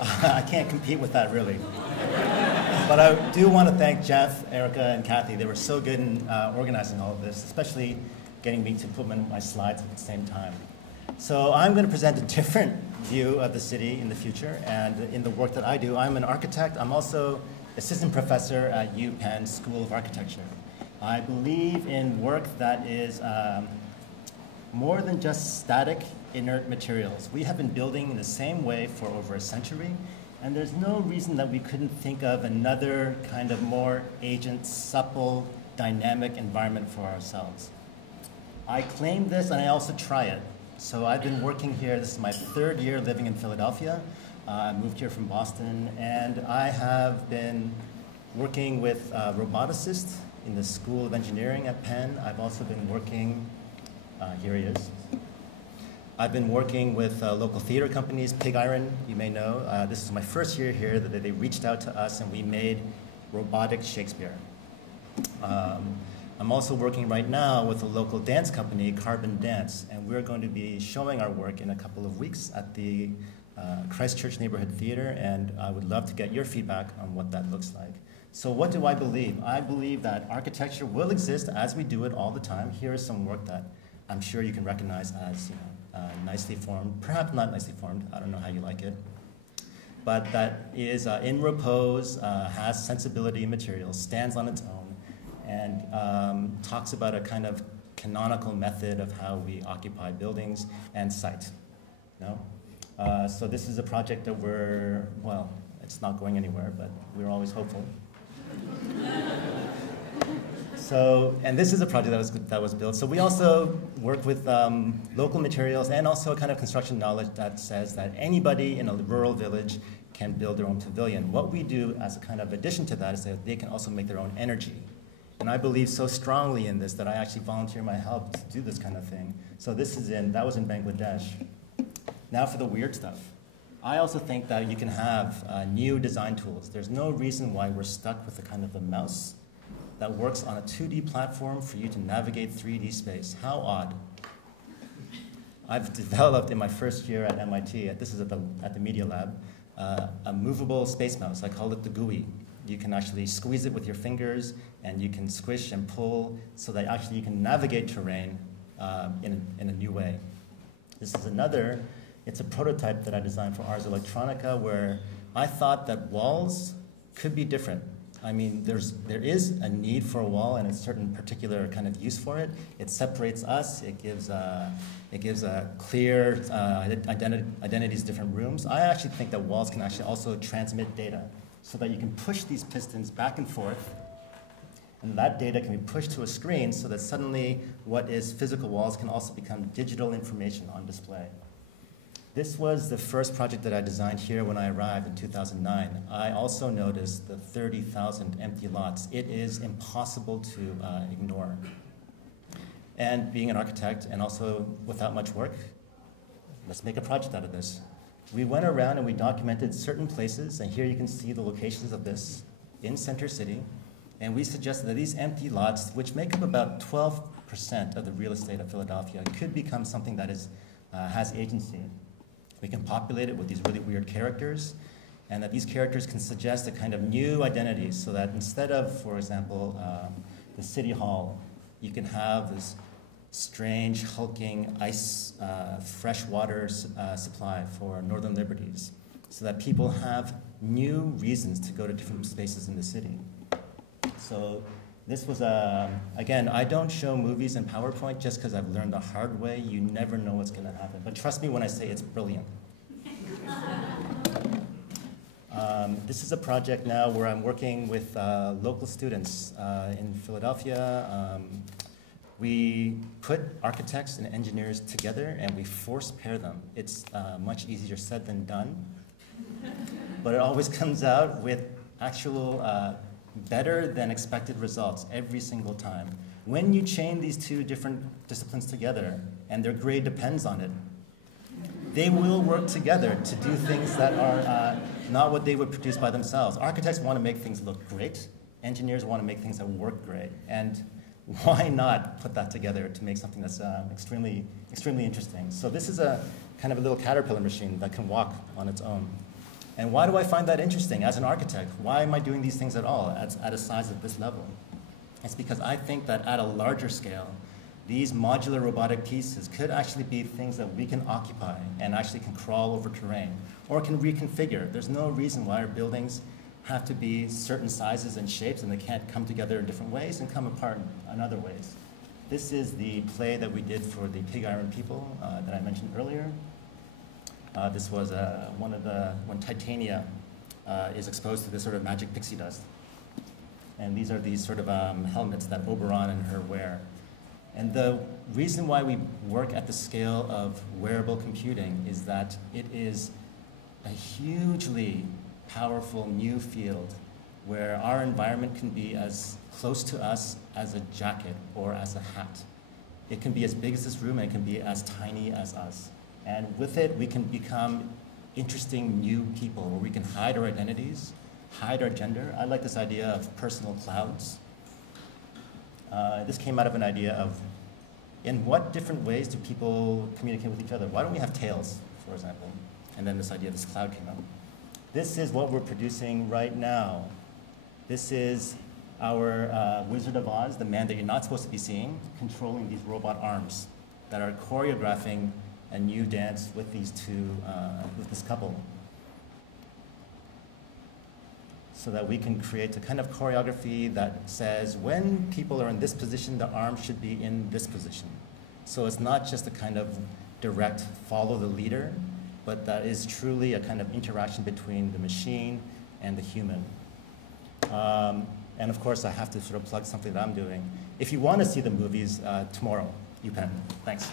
I can't compete with that, really. But I do want to thank Jeff, Erica, and Kathy. They were so good in organizing all of this, especially getting me to put my slides at the same time. So I'm going to present a different view of the city in the future, and in the work that I do. I'm an architect. I'm also assistant professor at UPenn School of Architecture. I believe in work that is more than just static, inert materials. We have been building in the same way for over a century, and there's no reason that we couldn't think of another kind of more agent, supple, dynamic environment for ourselves. I claim this, and I also try it. So I've been working here. This is my third year living in Philadelphia. I moved here from Boston, and I have been working with roboticists in the School of Engineering at Penn. I've also been working, here he is. I've been working with local theater companies, Pig Iron, you may know. This is my first year here that they reached out to us and we made robotic Shakespeare. I'm also working right now with a local dance company, Carbon Dance, and we're going to be showing our work in a couple of weeks at the Christchurch Neighborhood Theater, and I would love to get your feedback on what that looks like. So what do I believe? I believe that architecture will exist as we do it all the time. Here is some work that I'm sure you can recognize as nicely formed, perhaps not nicely formed, I don't know how you like it, but that is in repose, has sensibility in materials, stands on its own, and talks about a kind of canonical method of how we occupy buildings and site. No? So this is a project that well, it's not going anywhere, but we're always hopeful. So, and this is a project that was built. So we also work with local materials and also a kind of construction knowledge that says that anybody in a rural village can build their own pavilion. What we do as a kind of addition to that is that they can also make their own energy. And I believe so strongly in this that I actually volunteer my help to do this kind of thing. So that was in Bangladesh. Now for the weird stuff. I also think that you can have new design tools. There's no reason why we're stuck with a kind of a mouse that works on a 2D platform for you to navigate 3D space. How odd. I've developed in my first year at MIT, this is at the Media Lab, a movable space mouse. I call it the GUI. You can actually squeeze it with your fingers, and you can squish and pull so that actually you can navigate terrain in a new way. This is it's a prototype that I designed for Ars Electronica, where I thought that walls could be different. I mean, there is a need for a wall and a certain particular kind of use for it. It separates us. It gives a clear identities, different rooms. I actually think that walls can actually also transmit data, so that you can push these pistons back and forth, and that data can be pushed to a screen, so that suddenly what is physical walls can also become digital information on display. This was the first project that I designed here when I arrived in 2009. I also noticed the 30,000 empty lots. It is impossible to ignore. And being an architect, and also without much work, let's make a project out of this. We went around and we documented certain places, and here you can see the locations of this in Center City, and we suggested that these empty lots, which make up about 12% of the real estate of Philadelphia, could become something that has agency. We can populate it with these really weird characters, and that these characters can suggest a kind of new identities, so that instead of, for example, the City Hall, you can have this strange, hulking ice, fresh water supply for Northern Liberties, so that people have new reasons to go to different spaces in the city. So this was, again, I don't show movies in PowerPoint just because I've learned the hard way. You never know what's going to happen. But trust me when I say it's brilliant. This is a project now where I'm working with local students in Philadelphia. We put architects and engineers together and we force pair them. It's much easier said than done, but it always comes out with actual better than expected results every single time. When you chain these two different disciplines together, and their grade depends on it, they will work together to do things that are not what they would produce by themselves. Architects want to make things look great. Engineers want to make things that work great. And why not put that together to make something that's extremely, extremely interesting? So this is a kind of a little caterpillar machine that can walk on its own. And why do I find that interesting as an architect? Why am I doing these things at all at a size of this level? It's because I think that at a larger scale, these modular robotic pieces could actually be things that we can occupy and actually can crawl over terrain or can reconfigure. There's no reason why our buildings have to be certain sizes and shapes and they can't come together in different ways and come apart in other ways. This is the play that we did for the pig iron people that I mentioned earlier. This was when Titania is exposed to this sort of magic pixie dust. And these are these sort of helmets that Oberon and her wear. And the reason why we work at the scale of wearable computing is that it is a hugely powerful new field where our environment can be as close to us as a jacket or as a hat. It can be as big as this room and it can be as tiny as us. And with it, we can become interesting new people where we can hide our identities, hide our gender. I like this idea of personal clouds. This came out of an idea of in what different ways do people communicate with each other? Why don't we have tails, for example? And then this idea of this cloud came out. This is what we're producing right now. This is our Wizard of Oz, the man that you're not supposed to be seeing, controlling these robot arms that are choreographing a new dance with these with this couple. So that we can create a kind of choreography that says when people are in this position, the arm should be in this position. So it's not just a kind of direct follow the leader, but that is truly a kind of interaction between the machine and the human. And of course, I have to sort of plug something that I'm doing. If you want to see the movies tomorrow, you can. Thanks.